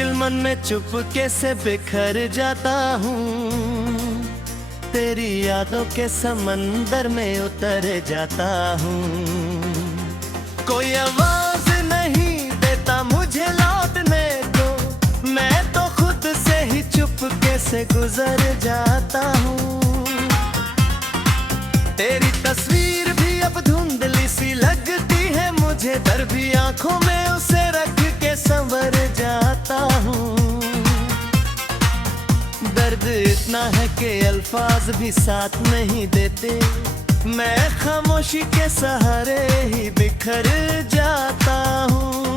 चिलमन में चुपके से बिखर जाता हूँ, तेरी यादों के समंदर में उतर जाता हूँ। कोई आवाज नहीं देता मुझे लौटने को, मैं तो खुद से ही चुपके से गुजर जाता हूँ। तेरी तस्वीर भी अब धुंधली सी लगती है मुझे, डर भी आंखों में उसे रख के संवर जाता हूँ। दर्द इतना है कि अल्फाज भी साथ नहीं देते, मैं खामोशी के सहारे ही बिखर जाता हूँ।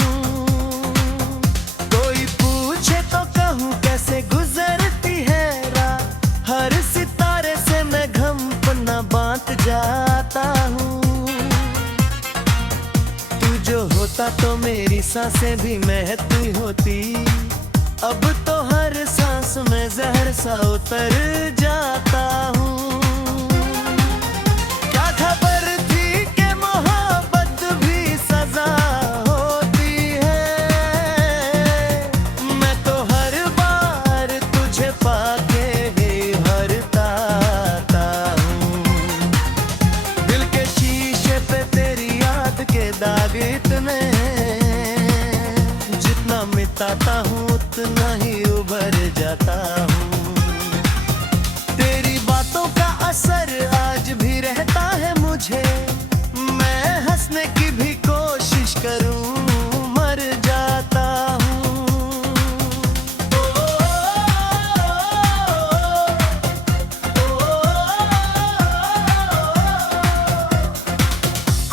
कोई पूछे तो कहूँ कैसे गुजरती है रात, हर सितारे से मैं गम अपना बांट जाता हूँ। तू जो होता तो मेरी सांसें भी महकती होती, अब तो हर सांस में जहर सा उतर जाता हूँ। क्या खबर थी कि मोहब्बत भी सजा होती है, मैं तो हर बार तुझे पाके ही हरता हूँ। दिल के शीशे पे तेरी याद के दाग इतने हैं, जितना मिटाता हूँ उतना ही उभर जाता हूँ। तेरी बातों का असर आज भी रहता है मुझे, मैं हंसने की भी कोशिश करूँ मर जाता हूँ।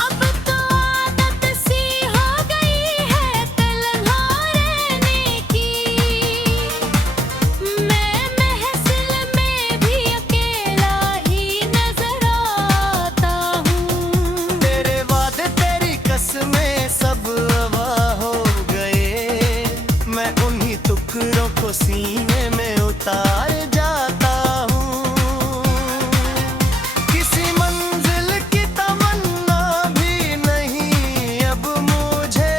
अब तो आदत सी हो गई है तन्हा रहने की, मैं महफिल में भी अकेला ही नजर आता हूँ। तेरे वादे तेरी कसमें सब हवा हो गए, मैं उन्हीं टुकड़ों को सीने में उतार जाता हूँ। किसी मंजिल की तमन्ना भी नहीं अब मुझे,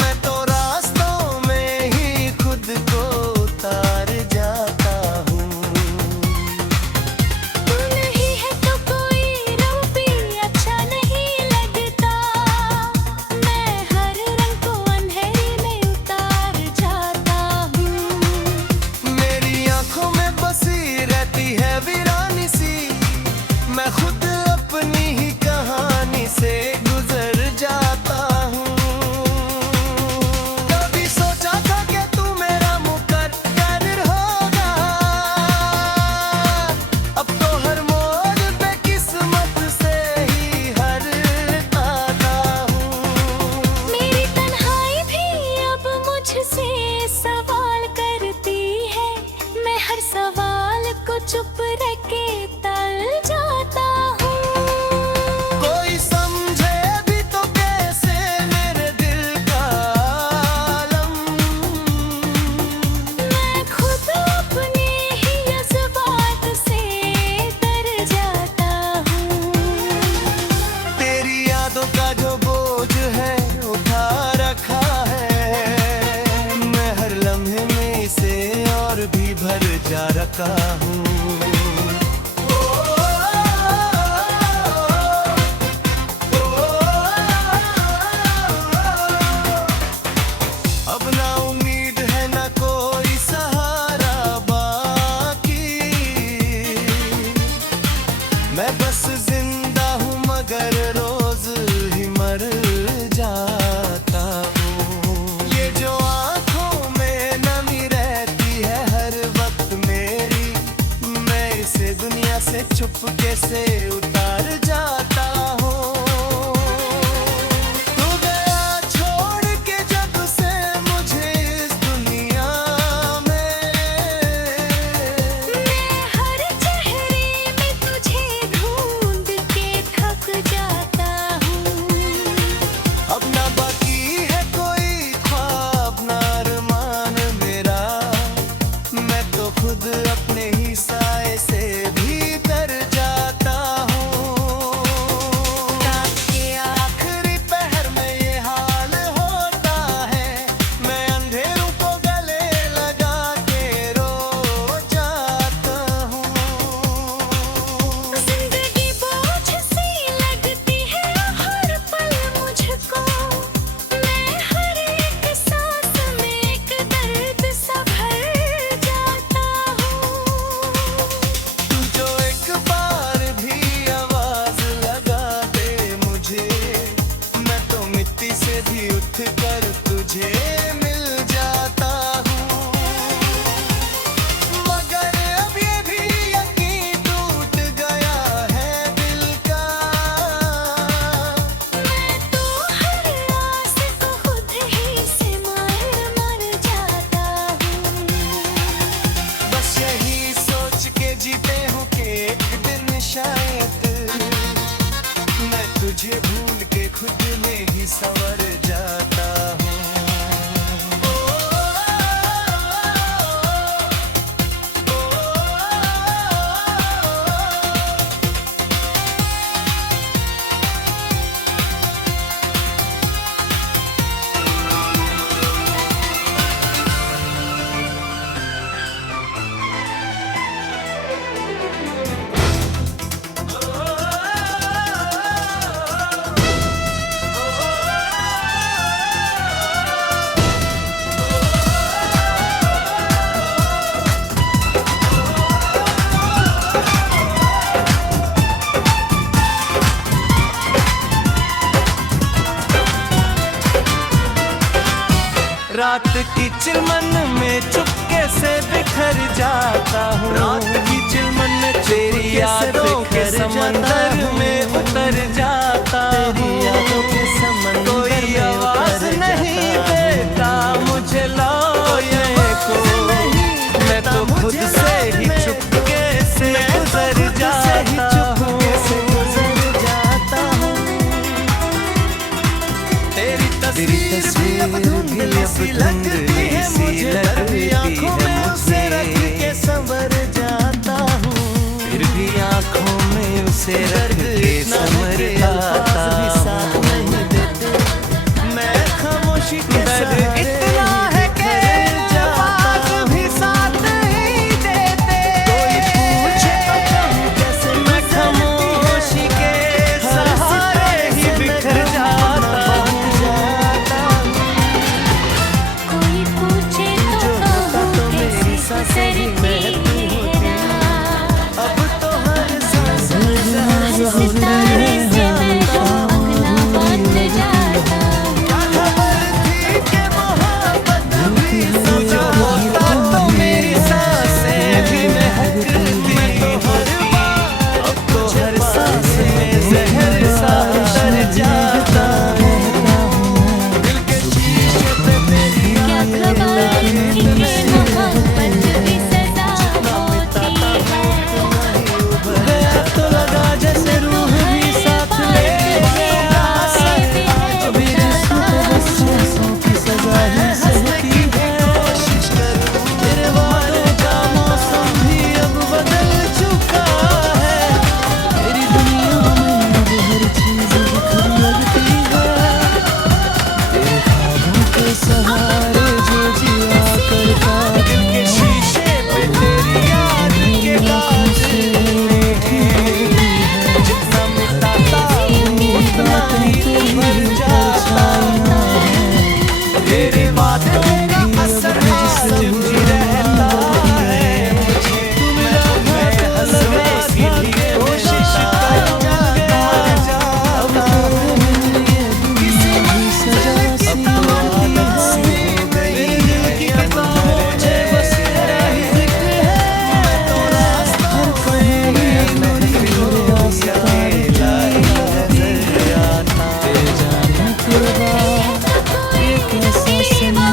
मैं तो रास्तों में ही खुद को उतार जाता हूँ। तू नहीं है तो कोई रंग भी अच्छा नहीं लगता, मैं हर रंग को अंधेरे में उतार जाता हूँ। मेरी आंखों में बसी रहती है वीरानी सी, मैं खुद अपनी ही कहानी से गुजर जाता हूँ। कभी सोचा था कि तू मेरा मुकद्दर होगा, अब तो हर मोड़ पे किस्मत से ही हारता हूँ। मेरी तन्हाई भी अब मुझसे सवाल करती है, मैं हर सवाल को चुप रह के टल जाता हूँ। कोई समझे भी तो कैसे मेरे दिल का आलम, मैं खुद अपने ही जज्बात से डर जाता हूँ। तेरी यादों का जो बोझ है उठा रखा है, मैं हर लम्हे में इसे और भी भर जा रखा हूँ। अब ना उम्मीद है ना कोई सहारा बाकी, मैं बस जिंदा हूँ मगर रोज ही मर जाता हूँ। ये जो आँखों में नमी रहती है हर वक्त मेरी, मैं इसे दुनिया से चुपके से उतार जाता हूँ। तू गया छोड़ के जब से मुझे इस दुनिया में, मैं हर चेहरे में तुझे ढूंढ के थक जाता हूँ। अब ना बाकी है कोई ख्वाब ना अरमान मेरा, मैं तो खुद अपने ही साए से भी डर जाता हूँ। रात की चिलमन में चुपके से बिखर जाता हूँ। रात की चिलमन में तेरी यादों के समंदर में उतर जाता हूँ। कोई आवाज नहीं देता मुझे लौटने को, मैं तो खुद से ही चुपके से गुजर जाता हूँ। तेरी तस्वीर भी अब धुंधली सी लगती है मुझे, तभी आंखों में उसे रख के संवर जाता हूँ। फिर भी आंखों में उसे रख के संवर जाता हूँ। मैं खामोशी के साथ इतना है कि आवाज भी साथ नहीं देते। कोई पूछे तो कहूँ कैसे, मैं खामोशी के सहारे ही बिखर जाता हूँ। कोई पूछे तो कहूँ कैसे गुजरती है रात। अब तो हर सांस हर सितारे से मैं अगला बन जाता हूँ। क्या खबर थी कि मोहब्बत भी सजा होता, तो मेरी सांसें भी महकती होती। अब तो हर सांस में जहर सा उतर जाता हूँ। दिल के शीशे पे तेरी क्या खबर थी कि मोहब्बत भी सजा होती है। गया तो लगा जैसे रूह भी साथ ले गया। अभी जिस्म पे बस सांसों की सजा ही सहती है। कोशिश करूं तेरे वादे का मौसम भी अब बदल चुका है। तेरी दुनिया में अब हर चीज बिखर लगती है। तेरे ख्वाबों के सहारे जो जिया करता दिल के शीशे पे तेरी याद के कांच जितना मिटाता हूँ उतना ही भर जाता हूँ। तेरे बातों का असर आज भी रहता है मुझे। मैं हंसने की कोशिश करता जाता हूँ। किसी मंजिल की तमन्ना हो गई है, तो मुझे बस तेरा ही जिक्र है। तो रास्ता कहीं नहीं अकेला नजर आता। जाने के बाद कोई कैसा समा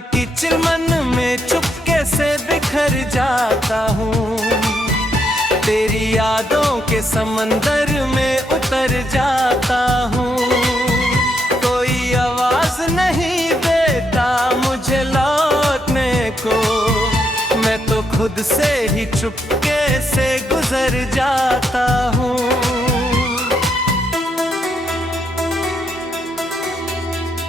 की चिलमन में चुपके से बिखर जाता हूँ। तेरी यादों के समंदर में उतर जाता हूँ। कोई आवाज नहीं देता मुझे लौटने को, मैं तो खुद से ही चुपके से गुजर जाता हूँ।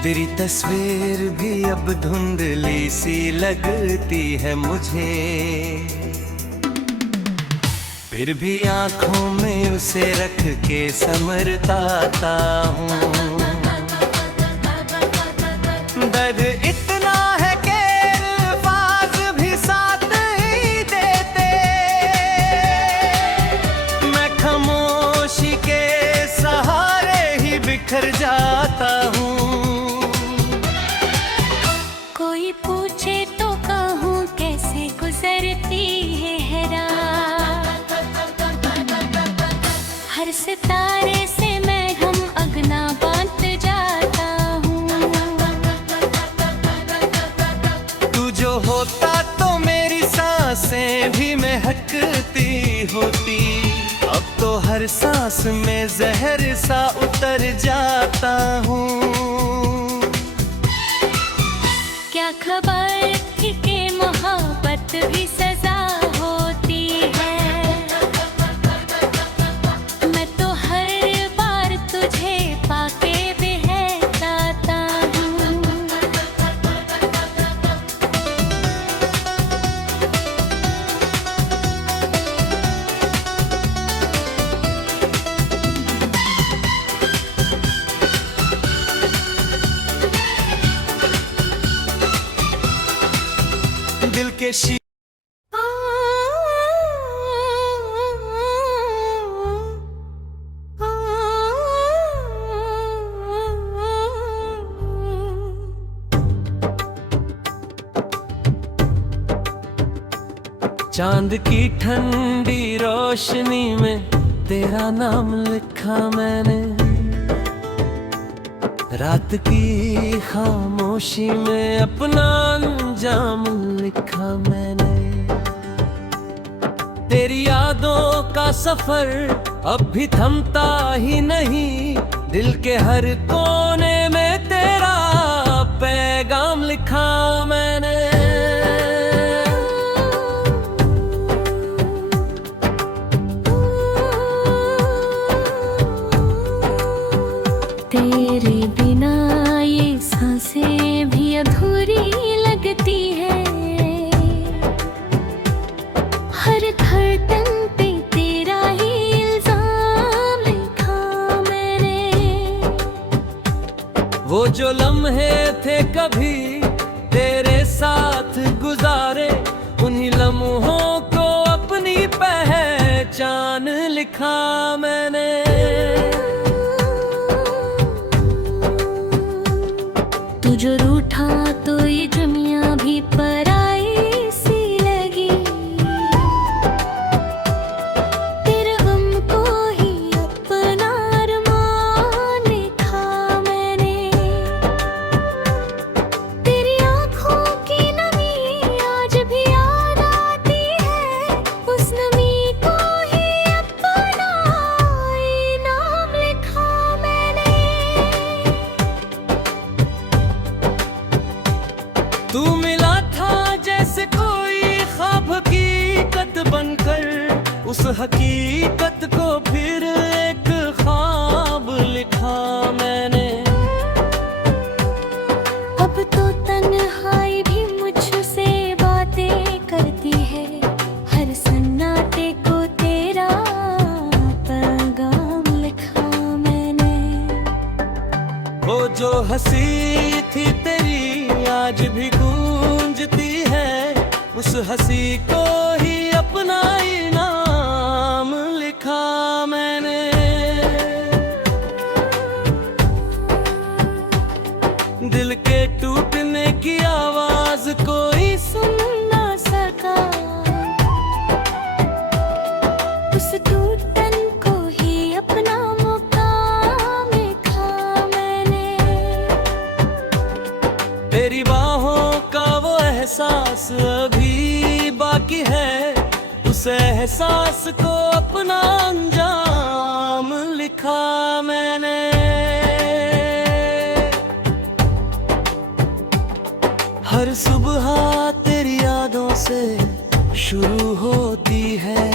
तेरी तस्वीर भी अब धुंधली सी लगती है मुझे, फिर भी आंखों में उसे रख के संवरता हूँ। दर्द इतना है कि अल्फाज भी साथ ही देते, मैं खामोशी के सहारे ही बिखर जाता हूँ। कोई पूछे तो कहूँ कैसे गुजरती है रात, हर सितारे से मैं हम अगना बांट जाता हूँ। तू जो होता तो मेरी सांसें भी महकती होती, अब तो हर सांस में जहर सा उतर जाता हूँ। क्या खबर थी कि मोहब्बत भी सजा होती है, मैं तो हर बार तुझे पाके बहकाता हूँ। दिल के चांद की ठंडी रोशनी में तेरा नाम लिखा मैंने, रात की खामोशी में अपना अंजाम लिखा मैंने। तेरी यादों का सफर अब भी थमता ही नहीं, दिल के हर कोने में तेरा पैगाम लिखा मैंने। तेरे बिना ये सांसें भी अधूरी लगती है, हर धड़कन पे तेरा ही इल्जाम लिखा मैंने। वो जो लम्हे थे कभी तेरे साथ गुजारे, उन्हीं लम्हों को अपनी पहचान लिखा मैंने। तू जो रूठा तो ये दुनिया भी पराई सी लगी, तेरे गम को ही अपना अरमान लिखा मैंने। तेरी आँखों की नमी आज भी याद आती है, उस नमी को ही अपना नाम लिखा मैंने। तू मिला था जैसे कोई ख्वाब हकीकत बनकर, उस हकीकत को फिर एक ख्वाब लिखा मैंने। अब तो तन्हाई भी मुझसे बातें करती है, हर सन्नाटे को तेरा पैगाम लिखा मैंने। वो जो हंसी थी तेरी आज भी गूंजती है, उस हंसी को ही अपना इनाम लिखा मैंने। दिल के टूटने की आवाज कोई सुन ना सका, उस टूटन को ही अपना मुकाम लिखा मैंने। तेरी बाहों का उस एहसास को अपना अंजाम लिखा मैंने। हर सुबह तेरी यादों से शुरू होती है,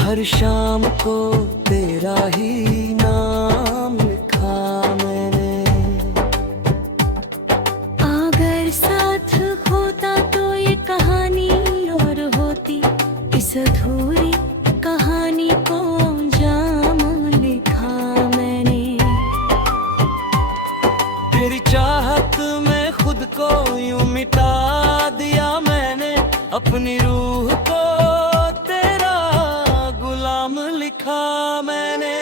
हर शाम को तेरा ही नाम लिखा मैंने। अगर साथ होता तो ये कहानी और होती, इस अधूरी कहानी को अंजाम लिखा मैंने। तेरी चाहत में खुद को यूं मिटा दिया मैंने, अपनी रूह को तेरा गुलाम लिखा मैंने।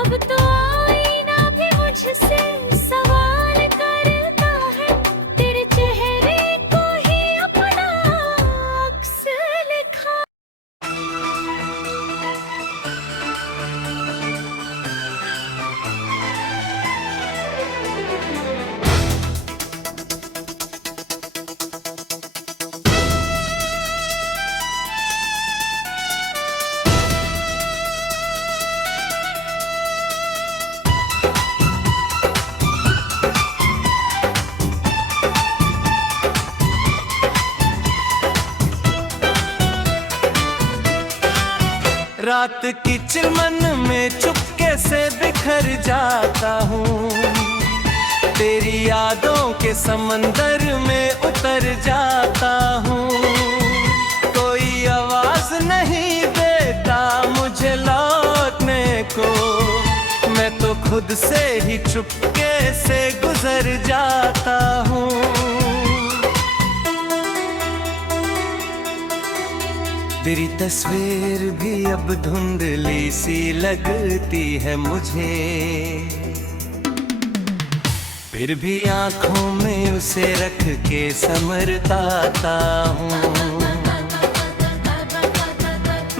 अब तो आईना भी मुझसे सवाल करता है, तेरे चेहरे को ही अपना अक्स लिखा। रात की चिलमन में चुपके से बिखर जाता हूँ, तेरी यादों के समंदर में उतर जाता हूँ। कोई आवाज नहीं देता मुझे लौटने को, मैं तो खुद से ही चुपके से गुजर जाता हूँ। तेरी तस्वीर भी अब धुंधली सी लगती है मुझे, फिर भी आंखों में उसे रख के संवरता हूँ।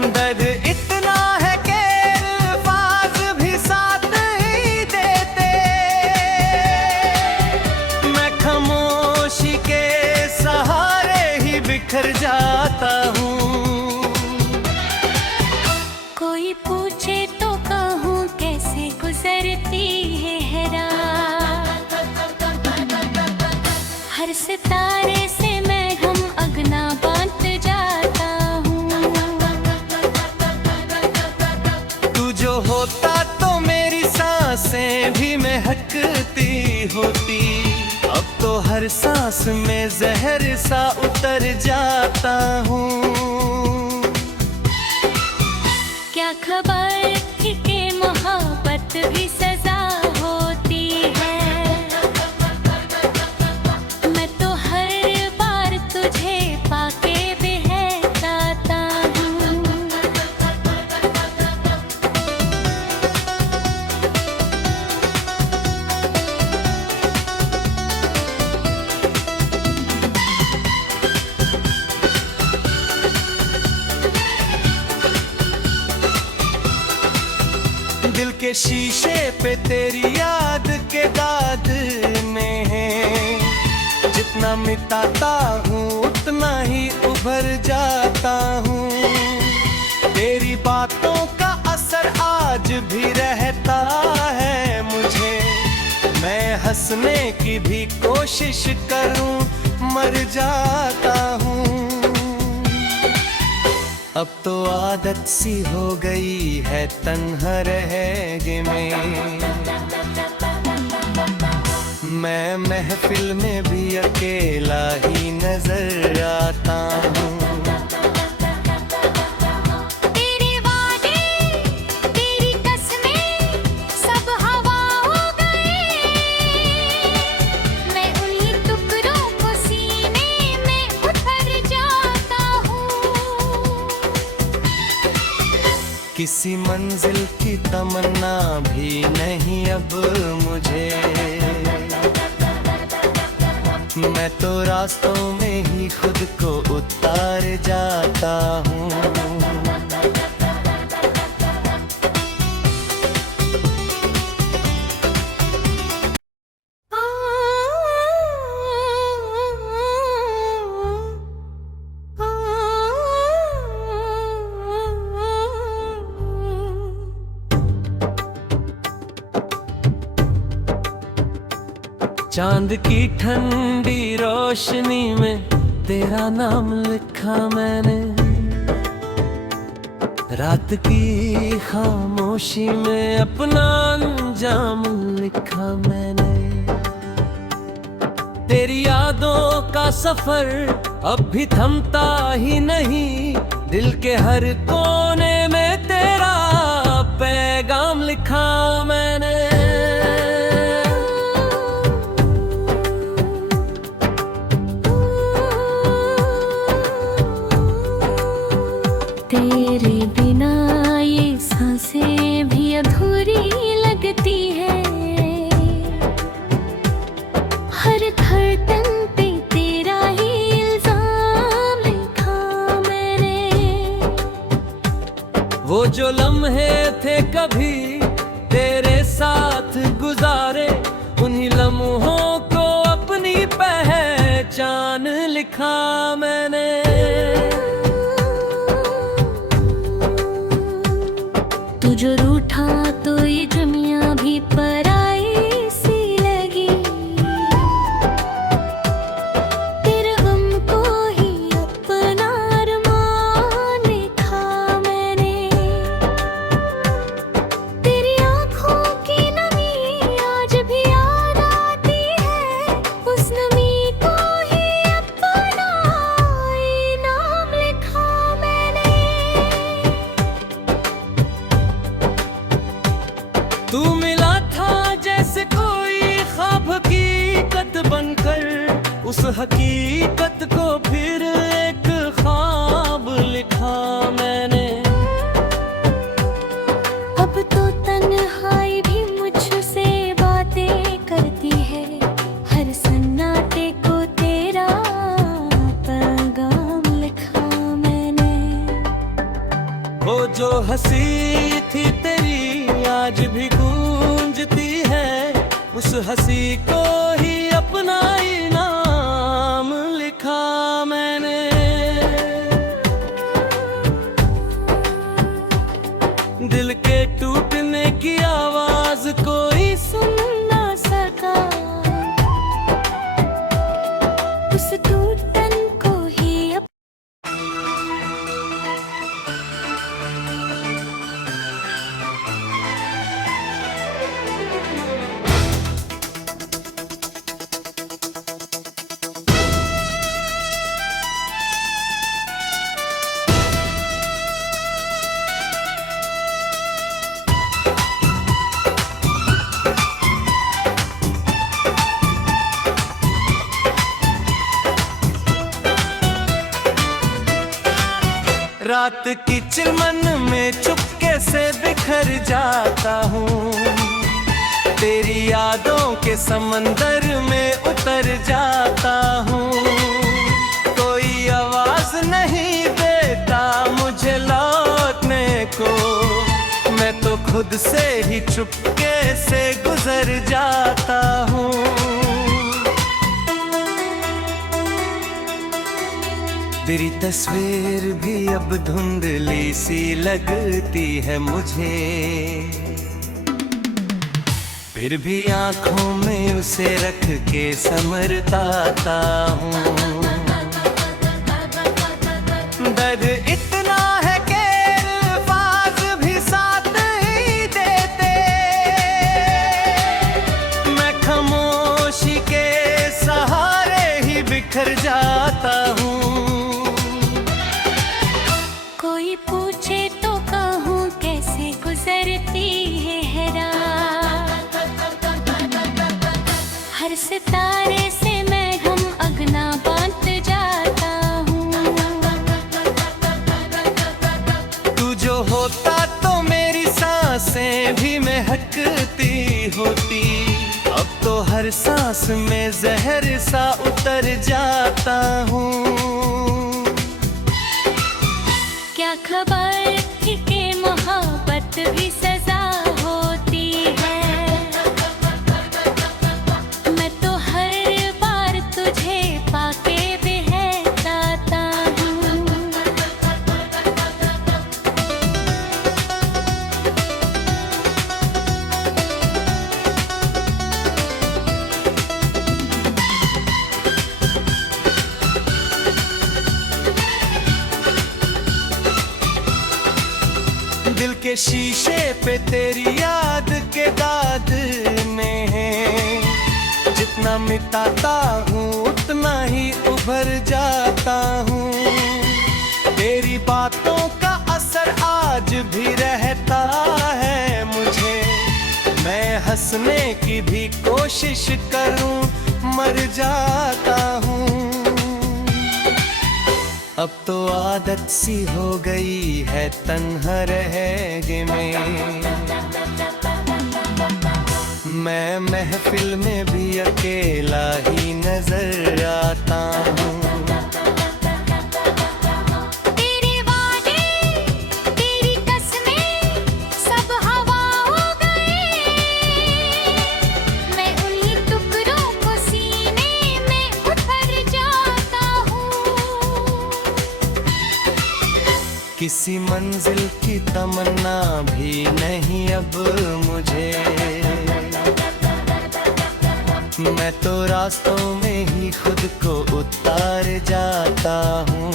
दर्द इतना है कि अल्फाज भी साथ ही देते, मैं खामोशी के सहारे ही बिखर जाता हूँ। कोई पूछे तो कहूँ कैसे गुजरती है रात, हर सितारे से मैं गम अगना बांट जाता हूँ। तू जो होता तो मेरी सांसें भी महकती होती, अब तो हर सांस में जहर सा उतर जाता हूँ। क्या खबर थी कि मोहब्बत भी सजा होती है, मैं तो हर बार तुझे पाके बहकाता हूँ। दिल के शीशे पे तेरी याद के दाग ने हैं, जितना मिटाता हूँ उतना ही उभर जाता हूँ। तेरी बातों का असर आज भी रहता है मुझे, मैं हंसने की भी कोशिश करूँ मर जाता हूँ। अब तो आदत सी हो गई है तन्हा रहने में, मैं महफिल में भी अकेला ही नजर आता हूँ। तेरे वादे, तेरी कसमें सब हवा हो गए, मैं उन्हीं टुकड़ों को सीने में उतर जाता हूँ। किसी मंजिल की तमन्ना भी नहीं अब मुझे, मैं तो रास्तों में ही खुद को उतार जाता हूँ। चांद की ठंडी रोशनी में तेरा नाम लिखा मैंने, रात की खामोशी में अपना अंजाम लिखा मैंने। तेरी यादों का सफर अब भी थमता ही नहीं, दिल के हर कोने में तेरा पैगाम लिखा मैंने। तेरे बिना ये सांसें भी अधूरी लगती है, हर धड़कन पे तेरा ही इल्जाम लिखा मैंने। वो जो लम्हे थे कभी तेरे साथ गुजारे, उन्हीं लम्हों को अपनी पहचान लिखा मैंने। तू जो रूठा तो ये दुनिया भी पराई सी लगी, तेरे गम को ही अपना अरमान लिखा मैंने। तेरी आँखों की नमी आज भी याद आती है, उस नमी को ही अपना इनाम लिखा मैंने। तू मिला था जैसे कोई ख्वाब हकीकत बनकर, उस हकीकत को फिर एक ख्वाब लिखा मैंने। अब तो तन्हाई भी मुझसे बातें करती है, हर सन्नाटे को तेरा पैगाम लिखा मैंने। वो जो हंसी थी तेरी आज भी गूंजती है, उस हंसी को ही अपना इनाम लिखा मैंने। दिल के टूटने की आवाज कोई सुन ना सका, उस टूटन को ही रात की चिलमन में चुपके से बिखर जाता हूँ, तेरी यादों के समंदर में उतर जाता हूँ। कोई आवाज नहीं देता मुझे लौटने को, मैं तो खुद से ही चुपके से गुजर जाता हूँ। तेरी तस्वीर भी अब धुंधली सी लगती है मुझे, फिर भी आंखों में उसे रख के समरता हूँ। दर्द इतना है कि अल्फाज भी साथ ही देते, मैं खामोशी के सहारे ही बिखर जाता हूँ। कोई पूछे तो कहूँ कैसे गुजरती है रात, हर सितारे से मैं हम अगना बांट जाता हूँ। तू जो होता तो मेरी सांसें भी महकती होती, अब तो हर सांस में जहर सा उतर जाता हूँ। क्या खबर थी कि मोहब्बत भी सजा होती है, मैं तो हर बार तुझे पाके बहकाता हूँ। के शीशे पे तेरी याद के दाग में जितना मिटाता हूँ उतना ही उभर जाता हूँ। तेरी बातों का असर आज भी रहता है मुझे, मैं हंसने की भी कोशिश करूँ मर जाता हूँ। अब तो आदत सी हो गई है तन्हा रहने में, मैं महफिल में भी अकेला ही नजर आता हूँ। तेरे वादे तेरी कसमें सब हवा हो गए, मैं उन्हीं टुकड़ों को सीने में उतर जाता हूँ। किसी मंजिल की तमन्ना भी नहीं अब मुझे, मैं तो रास्तों में ही खुद को उतार जाता हूँ।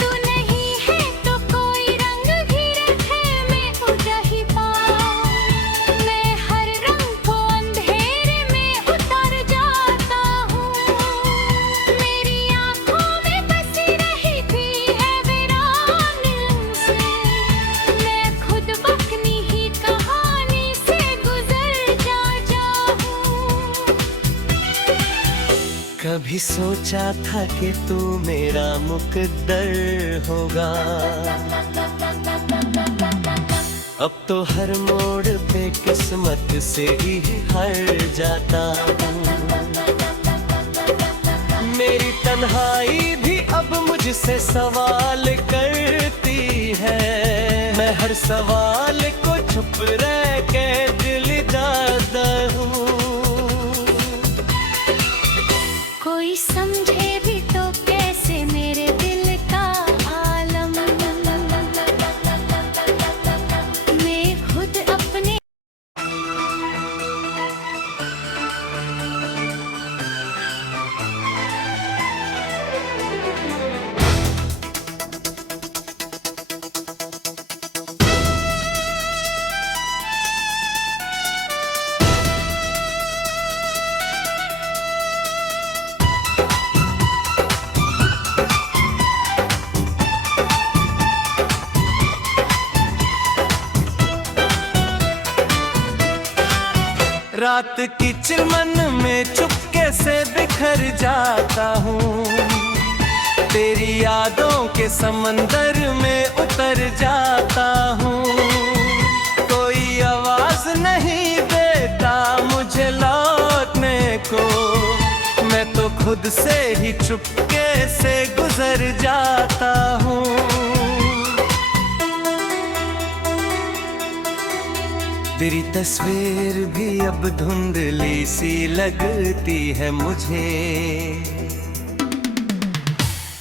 तू नहीं है तो कोई रंग घिरे है मैं उजाही पाऊं, मैं हर रंग को अंधेरे में उतर जाता हूँ। मेरी आँखों में बसी रही थी है वीरान से, मैं खुद अपनी ही कहानी से गुजर जाता हूँ। कभी सोचा था कि तू मेरा मुकद्दर होगा, अब तो हर मोड़ पे किस्मत से ही हार जाता हूँ। मेरी तन्हाई भी अब मुझसे सवाल करती है, मैं हर सवाल को छुप रह के दिल जाता हूँ। कोई समझे भी तो कैसे मेरे दिल का आलम, मैं खुद अपने रात की चिलमन में चुपके से बिखर जाता हूँ, तेरी यादों के समंदर में उतर जाता हूँ। कोई आवाज नहीं देता मुझे लौटने को, मैं तो खुद से ही चुपके से गुजर जाता हूँ। तेरी तस्वीर भी अब धुंधली सी लगती है मुझे,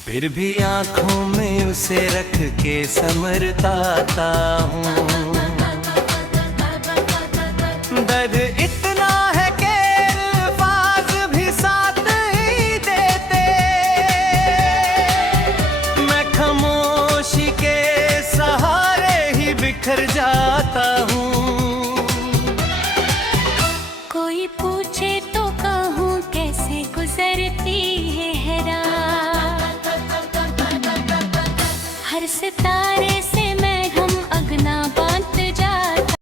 फिर भी आंखों में उसे रख के समरता हूँ। दर्द